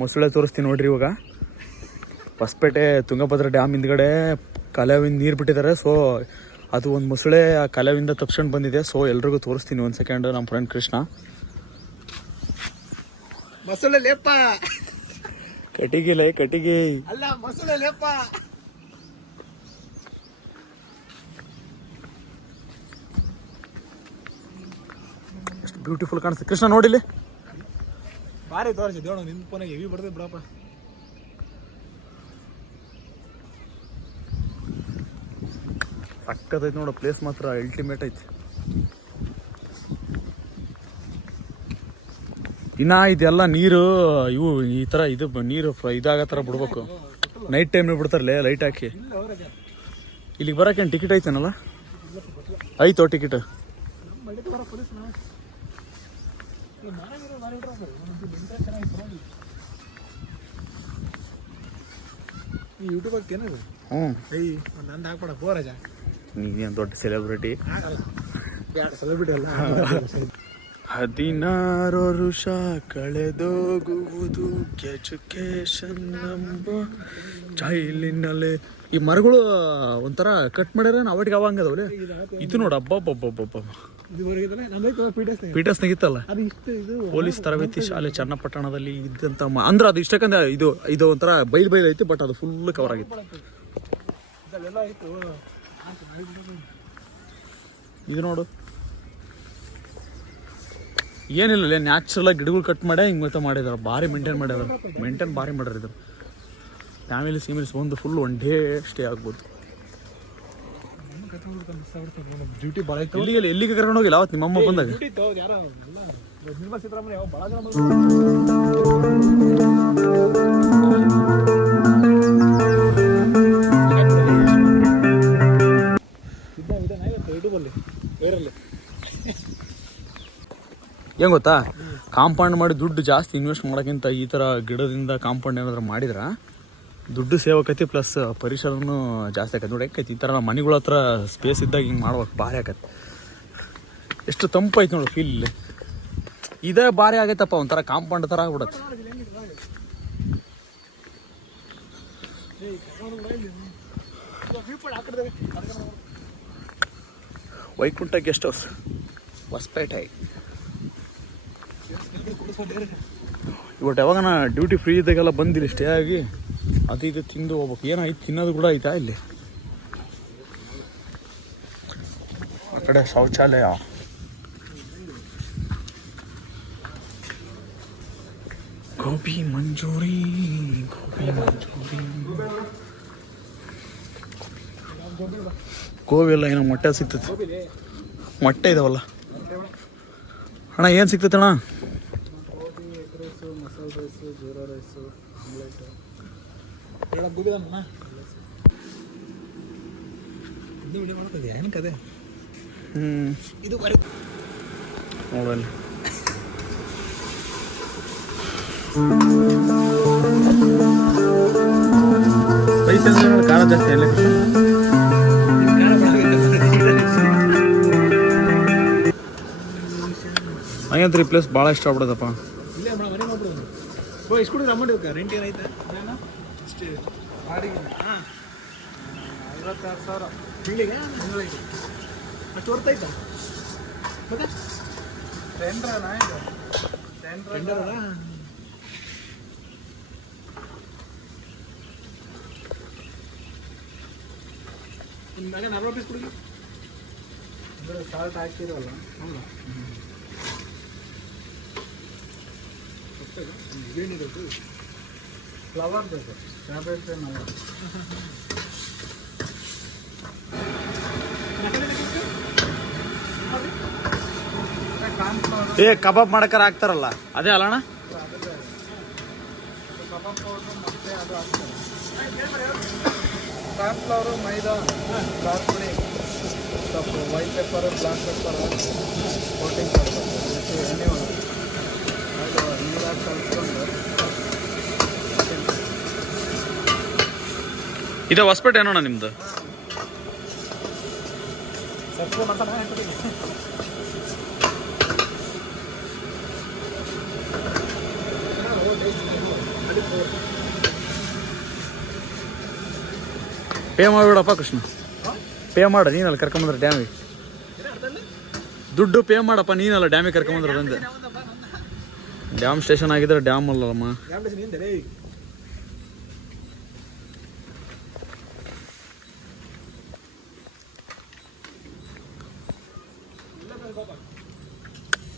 ಮೊಸಳೆ ತೋರಿಸ್ತೀನಿ ನೋಡ್ರಿ. ಇವಾಗ ಹೊಸಪೇಟೆ ತುಂಗಭದ್ರಾ ಡ್ಯಾಮ್ ಹಿಂದ್ಗಡೆ ಕಾಲುವೆಯಿಂದ ನೀರು ಬಿಟ್ಟಿದ್ದಾರೆ. ಸೊ ಅದು ಒಂದು ಮೊಸಳೆ ಆ ಕಾಲುವೆಯಿಂದ ತಪ್ಸ್ಕೊಂಡು ಬಂದಿದೆ. ಸೊ ಎಲ್ರಿಗೂ ತೋರಿಸ್ತೀನಿ ಒಂದು ಸೆಕೆಂಡ್. ನಮ್ಮ ಫ್ರೆಂಡ್ ಕೃಷ್ಣ ಮೊಸಳೆ ಲೇಪ ಕಟಿಗೆ ಅಲ್ಲ ಮೊಸಳೆ ಲೇಪ. ಎಷ್ಟು ಬ್ಯೂಟಿಫುಲ್ ಕಾಣಿಸ್ತದೆ ಕೃಷ್ಣ ನೋಡಿಲಿ. ಬಾರಿ ತೋರಿಸಿ ದೇವಣ ನಿನ್ನ ಫೋನಾಗ ಹೆವಿ ಬರ್ತದೆ ಬಿಡಪ್ಪ. ಸಕ್ಕತ್ತೈತೆ ನೋಡು ಪ್ಲೇಸ್ ಮಾತ್ರ ಅಲ್ಟಿಮೇಟ್ ಐತಿ. ಇನ್ನ ಇದೆಲ್ಲ ನೀರು ಇವು ಈ ಥರ ಇದು ನೀರು ಇದಾಗ ಥರ ಬಿಡ್ಬೇಕು. ನೈಟ್ ಟೈಮ್ ಬಿಡ್ತಾರಲ್ಲೇ ಲೈಟ್ ಹಾಕಿ. ಇಲ್ಲಿಗೆ ಬರೋಕೆ ಟಿಕೆಟ್ ಐತೇನಲ್ಲ? ಐತೋ ಟಿಕೆಟ್? ಯೂಟ್ಯೂಬ್ ಏನದು? ನಂದು ಹಾಕ್ಬೇಡ ಬೋರಾಜ. ನೀನೇನು ದೊಡ್ಡ ಸೆಲೆಬ್ರಿಟಿ. ಸೆಲೆಬ್ರಿಟಿ ಅಲ್ಲ. 16 ವರುಷ ಕಳೆದೋಗುವುದು ಎಜುಕೇಶನ್ ನಂಬ ಚೈಲಿನಲ್ಲೇ. ಈ ಮರಗಳು ಒಂಥರ ಕಟ್ ಮಾಡ್ಯಾರ ಅವಟ್ಟಿಗೆ ಅವಂಗದವ್ರೆ. ಇದು ನೋಡು ಹಬ್ಬ ಪೀಟರ್ಸ್ನಾಗಿತ್ತಲ್ಲ ಪೊಲೀಸ್ ತರಬೇತಿ ಶಾಲೆ ಚನ್ನಪಟ್ಟಣದಲ್ಲಿ ಇದ್ದಂತ ಅಂದ್ರೆ ಅದು ಇಷ್ಟಕ್ಕಂದ್ರೆ ಇದು ಒಂಥರ ಬೈಲ್ ಐತಿ. ಬಟ್ ಅದು ಫುಲ್ ಕವರ್ ಆಗಿತ್ತು. ಇದು ನೋಡು ಏನಿಲ್ಲ ನ್ಯಾಚುರಲ್ ಆಗಿ ಗಿಡಗಳು ಕಟ್ ಮಾಡಿ ಹಿಂಗೆ ಮತ್ತೆ ಮಾಡಿದಾರೆ. ಭಾರಿ ಮೇಂಟೈನ್ ಭಾರಿ ಮಾಡ್ಯಾರ. ಇದ್ರು ಫ್ಯಾಮಿಲಿ ಸೀಮಿಲ್ಸ್ ಒಂದು ಫುಲ್ ಒನ್ ಡೇ ಸ್ಟೇ ಆಗ್ಬೋದು. ಡ್ಯೂಟಿ ಭಾಳ ಎಲ್ಲಿಗೆ ಕರ್ಕೊಂಡು ಹೋಗಿಲ್ಲ ಅವತ್ತು ನಿಮ್ಮಮ್ಮ ಬಂದಾಗ? ಹೆಂಗ್ ಗೊತ್ತಾ, ಕಾಂಪೌಂಡ್ ಮಾಡಿ ದುಡ್ಡು ಜಾಸ್ತಿ ಇನ್ವೆಸ್ಟ್ ಮಾಡೋಕ್ಕಿಂತ ಈ ಥರ ಗಿಡದಿಂದ ಕಾಂಪೌಂಡ್ ಏನಾದ್ರು ಮಾಡಿದ್ರೆ ದುಡ್ಡು ಸೇವ್ ಆಕೈತಿ. ಪ್ಲಸ್ ಪರಿಸರನೂ ಜಾಸ್ತಿ ಆಕೈತಿ. ನೋಡಿ ಯಾಕೈತಿ ಈ ಥರ ನಮ್ಮ ಮನೆಗಳ ಹತ್ರ ಸ್ಪೇಸ್ ಇದ್ದಾಗ ಹಿಂಗೆ ಮಾಡ್ಬೇಕು. ಭಾರಿ ಆಕೈತಿ. ಎಷ್ಟು ತಂಪೈತಿ ನೋಡು ಫೀಲ್. ಇಲ್ಲಿ ಇದೇ ಭಾರಿ ಆಗೈತಪ್ಪ. ಒಂಥರ ಕಾಂಪೌಂಡ್ ಥರ ಆಗ್ಬಿಡತ್ತೆ. Vaikuntha guest house Hosapete. ಇವತ್ತು ಯಾವಾಗನ ಡ್ಯೂಟಿ ಫ್ರೀ ಇದ್ದಾಗೆಲ್ಲ ಬಂದಿಲ್ಲ ಸ್ಟೇ ಆಗಿ ಅದು ಇದು ತಿಂದು ಹೋಗ್ಬೇಕು. ಏನಾಯ್ತು ತಿನ್ನೋದು ಕೂಡ ಆಯ್ತಾ ಇಲ್ಲಿ. ಆ ಕಡೆ ಶೌಚಾಲಯ. ಗೋಬಿ ಮಂಚೂರಿ. ಗೋಬಿ ಎಲ್ಲ ಏನೋ ಮೊಟ್ಟೆ ಸಿಗ್ತದೆ. ಮೊಟ್ಟೆ ಇದಾವಲ್ಲ ಅಣ್ಣ. ಏನು ಸಿಗ್ತೈತೆ ಅಣ್ಣ? ಮಸಾಲೆ ರೈಸು, ಜೀರಾ ರೈಸು, ಆಮ್ಲೆಟ್. ಇದು ವಿಡಿಯೋ ಮಾಡ್ತದೆ ಏನು ಕದೆ? ಇದು ಬರೀ ನೋಡಲ್ಲಿ ಪೈಸೆ ಖಾರ ಜಾಸ್ತಿ ಅಲ್ಲ. ಹಂಗಂತ ಪ್ಲೇಸ್ ಭಾಳ ಇಷ್ಟ ಆಗ್ಬಿಡೋದಪ್ಪ. ಇಲ್ಲೇ ಮನೆ ಮಾಡ್ಬಿಡೋದು. ಎಷ್ಟು ಕೊಡಿದ್ರೆ ಅಮೌಂಟ್ ಇವಾಗ ರೆಂಟ್ ಏನಾಯ್ತಾ? ಅಷ್ಟೇ ಬಾಡಿಗೆ 56,000 ತಿಂಗಳಿಗೆ. ಅಷ್ಟು ಹೊರ್ತಾಯ್ತಾ? ಮತ್ತೆ ಟೆಂಡ್ರಲ್ಲ ನಿಮ್ದಾಗ 40 ಪೀಸ್ ಕೊಡಿ. ಅಂದರೆ ಸಾಲ್ಟ್ ಹಾಕಿರೋಲ್ಲ. ಹೌದಾ? ಏನಿದೆ ಫ್ಲವರ್ ಬೇಕು. ಕ್ಯಾಬೇಜ್ ಕಬಾಬ್ ಮಾಡಕ್ಕಾರ ಹಾಕ್ತಾರಲ್ಲ ಅದೇ ಅಲ್ಲಣ್ಣ? ಕಬಾಬ್ ಪೌಡ್ರು ಮತ್ತೆ ಅದು ಹಾಕ್ತಾರೆ. ಕಾರ್ನ್ಫ್ಲವರು, ಮೈದಾ, ಖಾರ ಪುಡಿ, ಸ್ವಲ್ಪ white pepper, black pepper, coating powder, ಎಣ್ಣೆ ಒಳಗೆ ಅದು ನೀರಾಗಿ ಕಲ್ತ್ಕೊಂಡು. ಇದು ಹೊಸಪೇಟೆ ಏನೋಣ ನಿಮ್ದು? ಪೇ ಮಾಡಿಬಿಡಪ್ಪ ಕೃಷ್ಣ, ಪೇ ಮಾಡ. ನೀನಲ್ಲ ಕರ್ಕೊಂಬಂದ್ರೆ ಡ್ಯಾಮಿಗೆ ದುಡ್ಡು ಪೇ ಮಾಡಪ್ಪ. ನೀನಲ್ಲ ಡ್ಯಾಮಿಗೆ ಕರ್ಕೊಂಬಂದ್ರೆ ಅಂದೆ. ಡ್ಯಾಮ್ ಸ್ಟೇಷನ್ ಆಗಿದ್ರೆ ಡ್ಯಾಮ್ ಅಲ್ಲಮ್ಮ.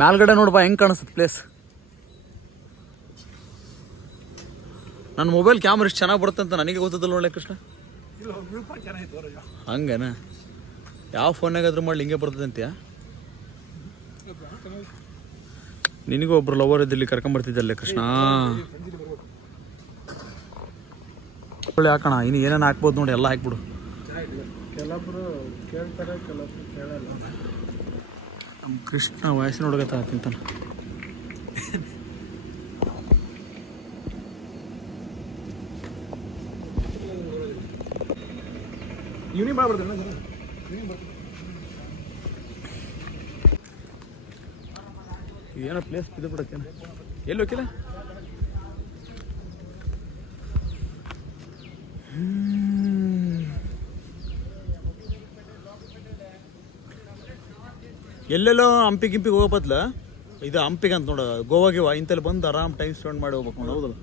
ಮ್ಯಾಲ್ಗಡೆ ನೋಡ್ಬಾ ಹೆಂಗೆ ಕಾಣಿಸ್ತದೆ ಪ್ಲೇಸ್. ನನ್ನ ಮೊಬೈಲ್ ಕ್ಯಾಮ್ರಾ ಇಷ್ಟು ಚೆನ್ನಾಗಿ ಬರುತ್ತೆ ಅಂತ ನನಗೆ ಗೊತ್ತದಲ್ಲ ಒಳ್ಳೆ ಕೃಷ್ಣ. ಹಂಗೇನ? ಯಾವ ಫೋನ್ನಾಗಾದ್ರೂ ಮಾಡಲಿ ಹಿಂಗೆ ಬರ್ತದೆ ಅಂತೀಯ? ನಿನಗೂ ಒಬ್ರು ಲವರ್ ಇದ್ದಲ್ಲಿ ಕರ್ಕೊಂಬರ್ತಿದ್ದಲ್ಲೇ ಕೃಷ್ಣ. ಒಳ್ಳೆ ಹಾಕೋಣ, ಇನ್ನು ಏನೇನು ಹಾಕ್ಬೋದು ನೋಡಿ, ಎಲ್ಲ ಹಾಕ್ಬಿಡು. ಕೆಲವೊಬ್ರು ಕೇಳ್ತಾರೆ, ಕೆಲವೊಬ್ರು ಕೇಳಲ್ಲ. ನಮ್ಮ ಕೃಷ್ಣ ವಯಸ್ಸಿನ ಹುಡುಗ ತಿಂತಾನೆ. ಇವನಿ ಮಾಡ್ಬಿಡ್ತಾನೆ. ಏನೋ ಪ್ಲೇಸ್ ಬಿದ್ದು ಬಿಡಕ್ಕೆ ಎಲ್ಲಿ ಹೋಗಿಲ್ಲ. ಎಲ್ಲೆಲ್ಲೋ ಹಂಪಿ ಗಿಂಪಿಗೆ ಹೋಗೋ ಬದ್ಲ ಇದು ಹಂಪಿಗೆ ಅಂತ ನೋಡ, ಗೋವಾಗೆ ಇಂತಲ್ಲಿ ಬಂದು ಆರಾಮ್ ಟೈಮ್ ಸ್ಪೆಂಡ್ ಮಾಡಿ ಹೋಗ್ಬೇಕು ನೋಡಿ. ಹೌದಲ್ಲ?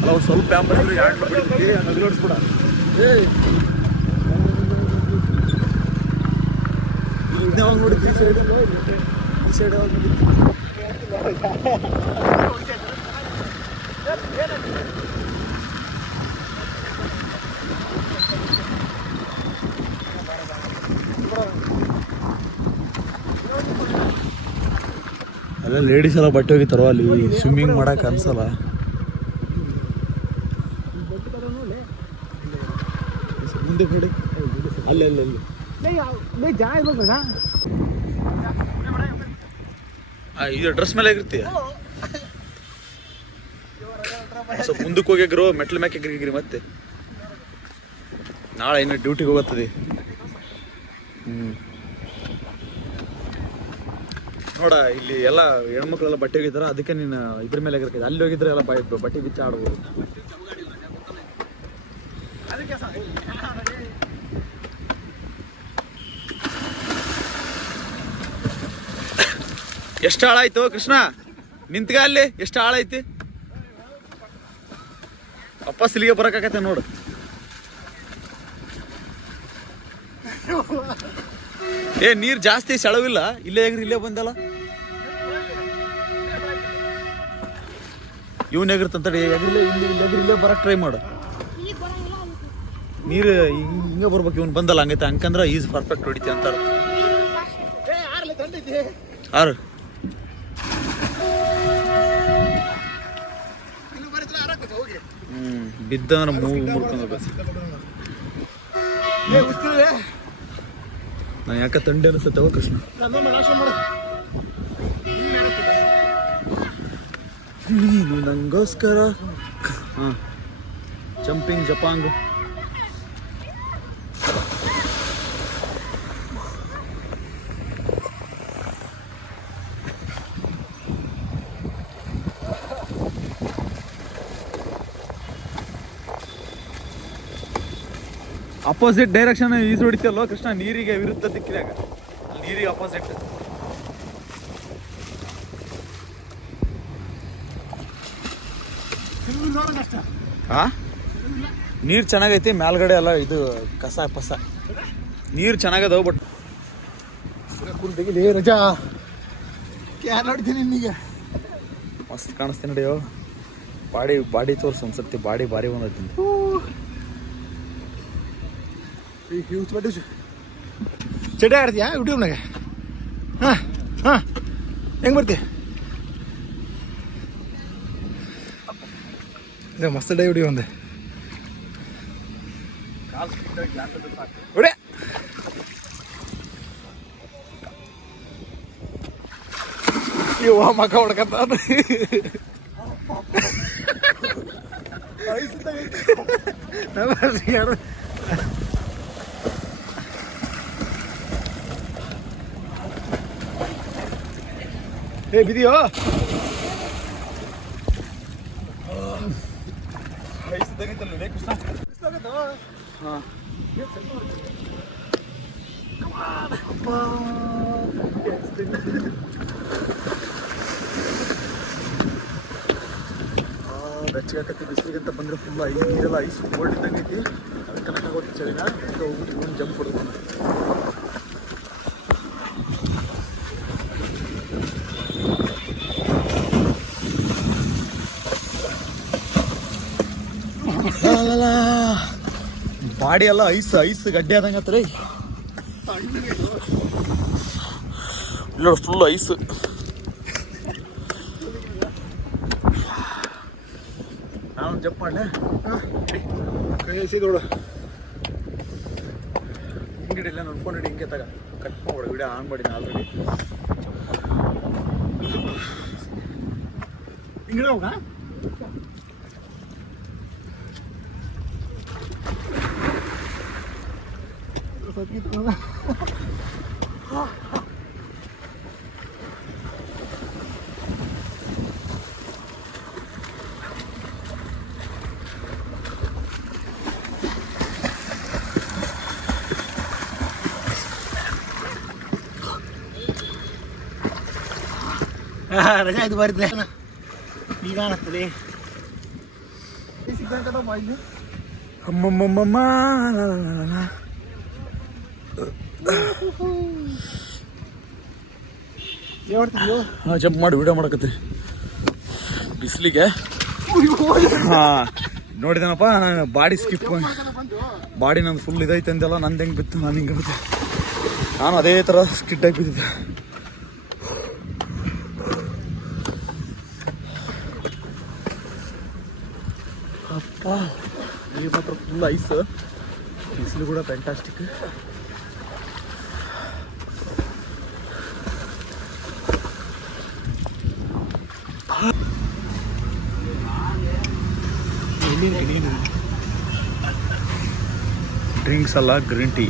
ಅಲ್ಲ ಒಂದು ಸ್ವಲ್ಪ ಬ್ಯಾಂಬರ್ ನಗ್ಲೋಡಿಸ್ಬಿಡ. ಇದನ್ನೇ ಹೋಗಿ ನೋಡಿದ್ವಿ, ಈ ಸೈಡ್ ಹೋಗಿ ಅಲ್ಲ ಲೇಡೀಸ್ ಎಲ್ಲ ಬಟ್ಟೆ ಹೋಗಿತ್ತಾರೋ ಅಲ್ಲಿ ಸ್ವಿಮ್ಮಿಂಗ್ ಮಾಡಕ್ಕೆ ಅನ್ಸಲ್ಲ. ಮುಂದೆ ಕಡೆ ಅಲ್ಲಿ ಅಲ್ಲಿ ಅಲ್ಲಿ ಇದು ಡ್ರೆಸ್ ಮೇಲೆ ಆಗಿರ್ತೀಯ. ಸ್ವಲ್ಪ ಮುಂದಕ್ಕೆ ಹೋಗ್ಯಾಗ್ರು, ಮೆಟ್ಲ ಮ್ಯಾಕೆ ಎಗ್ರಿಗ್ರಿ. ಮತ್ತೆ ನಾಳೆ ಇನ್ನು ಡ್ಯೂಟಿಗೆ ಹೋಗುತ್ತದೆ. ನೋಡ ಇಲ್ಲಿ ಎಲ್ಲ ಹೆಣ್ಮಕ್ಳೆಲ್ಲ ಬಟ್ಟೆ ಹೋಗಿದಾರ, ಅದಕ್ಕೆ ನೀನು ಇದ್ರ ಮೇಲೆ ಆಗಿರ್ತೀವಿ. ಅಲ್ಲಿ ಹೋಗಿದ್ರೆ ಎಲ್ಲ ಬಟ್ಟೆ ಬಿಚ್ಚ ಆಡ್ಬೋದು. ಎಷ್ಟು ಹಾಳಾಯ್ತು ಕೃಷ್ಣ? ನಿಂತ್ಗ ಅಲ್ಲಿ ಎಷ್ಟು ಹಾಳೈತಿ. ವಾಪಸ್ ಇಲ್ಲಿಗೆ ಬರಕಾಕತ್ತೆ ನೋಡು. ಏ ನೀರ್ ಜಾಸ್ತಿ ಸೆಳವಿಲ್ಲ, ಇಲ್ಲೇ ಎಗ್ರಿ ಇಲ್ಲೇ ಬಂದಲ್ಲ. ಇವನ್ ಎಗ್ರಿತಂತಡಿ, ಎಗ್ರಿಲ್ಲೇ ಇಲ್ಲಿ ಎಗ್ರಿ ಇಲ್ಲೇ ಬರಕ್ ಟ್ರೈ ಮಾಡು. ನೀರು ಹಿಂಗೆ ಬರ್ಬೇಕು, ಇವ್ನು ಬಂದಲ್ಲ ಹಂಗೈತೆ ಹಂಗಂದ್ರೆ ಈಸ್ ಪರ್ಫೆಕ್ಟ್ ಹೊಡಿತಿ ಅಂತಾರೆ. ಆರು ಬಿದ್ದಂದ್ರೆ ಮುರ್ಕೊಂಡು ನಾ ಯಾಕೆ ತಂಡಿ ಅನಿಸುತ್ತೆ ಕೃಷ್ಣ. ನೀನು ನಂಗೋಸ್ಕರ ಹಾಂ ಜಂಪಿಂಗ್ ಜಪಾಂಗ್. ಅಪೋಸಿಟ್ ಡೈರೆಕ್ಷನ್ ಈಜು ಹೊಡಿತಲ್ಲೋ ಕೃಷ್ಣ, ನೀರಿಗೆ ವಿರುದ್ಧ ದಿಕ್ಕಿನಾಗ, ನೀರಿಗೆ ಅಪೋಸಿಟ್. ಹಾ ನೀರು ಚೆನ್ನಾಗೈತಿ, ಮೇಲ್ಗಡೆ ಎಲ್ಲ ಇದು ಕಸ ಪಸ. ನೀರು ಚೆನ್ನಾಗದವು ಬಟ್ ರಜಾ ನೋಡ್ತೀನಿ ನಿನಗೆ ಮಸ್ತ್ ಕಾಣಿಸ್ತೀನಿ ನಡೆಯೋ. ಬಾಡಿ ತೋರ್ಸು ಒಂದ್ಸತಿ, ಬಾಡಿ ಭಾರಿ ಬಂದೈತಿ. ಚಡಿ ಆಡ್ತೀಯಾ ಯೂಟ್ಯೂಬ್ನಾಗ? ಹಾಂ ಹಾಂ ಹೆಂಗೆ ಬರ್ತಿ? ಇದೆ ಮಸ್ತ್ ಡೈ ಹುಡಿ ಒಂದೆ ಹೊಡೆ. ಇವ ಮಕ್ಕ ಹೊಡ್ಕತ್ತ ಏ ಬಿದಿಯೋ ಹಾಂ ಬೆಚ್ಚಗಾಕತ್ತಿ. ಬಿಸಿಲಿಗಂತ ಬಂದರೆ ಫುಲ್ ಐಸ್, ನೀರೆಲ್ಲ ಐಸ್ ಕೋಲ್ಡ್ ಇದ್ದಂಗೆ ಐತಿ. ಅದಕ್ಕೆ ನನಗೆ ಚಳಿನ ಹೋಗ್ಬಿಟ್ಟು ಒಂದು ಜಂಪ್ ಕೊಡ್ಬೇಕು. ಬಾಡಿ ಎಲ್ಲ ಐಸ್ ಗಡ್ಡೆ ಆದಂಗೆ ಹತ್ರ ಇಲ್ಲ ಫುಲ್ ಐಸ್. ನಾನು ಜಂಪ್ ಮಾಡಲೆ ಕೈ ನೋಡು. ಹಿಂಗಿಡಿಲ್ಲ ನನ್ನ ಫೋನ್ ಹಿಡಿ, ಹಿಂಗೆ ತಗ ಕಟ್ ಮಾಡಿ ವಿಡಿಯೋ ಆನ್ ಮಾಡಿದ್ದೀನಿ ಆಲ್ರೆಡಿ. ಹಿಂಗಡೆ ಹೋಗ. ರಜಾ ಇದು ಬರುತ್ತೆ ಈಗ ಕಾಣುತ್ತದೆ. ಸಿದ್ಧಾಂತ ಇಲ್ಲಿ ಅಮ್ಮಮ್ಮಮ್ಮ ಜಂಪ್ ಮಾಡಿ ವಿಡಿಯೋ ಮಾಡಕತ್ತೀನಿ ಬಿಸಿಲಿಗೆ. ಹಾಂ ನೋಡಿದನಪ್ಪ, ನಾನು ಬಾಡಿ ಸ್ಕಿಪ್, ಬಾಡಿ ನಂದು ಫುಲ್ ಇದೈತೆ ಅಂದೆಲ್ಲ, ನಂದು ಹೆಂಗೆ ಬಿತ್ತು ನಾನು ಹಿಂಗೆ ಬಿತ್ತು. ನಾನು ಅದೇ ಥರ ಸ್ಕಿಡ್ ಆಗಿ ಬಿದ್ದಿದ್ದೆ. ಅಪ್ಪ ಇಲ್ಲಿ ಮಾತ್ರ ಫುಲ್ ಐಸ್, ಬಿಸಿಲು ಕೂಡ ಫ್ಯಾಂಟಾಸ್ಟಿಕ್. ಡ್ರಿಂಕ್ಸ್ ಅಲ್ಲ, ಗ್ರೀನ್ ಟೀ.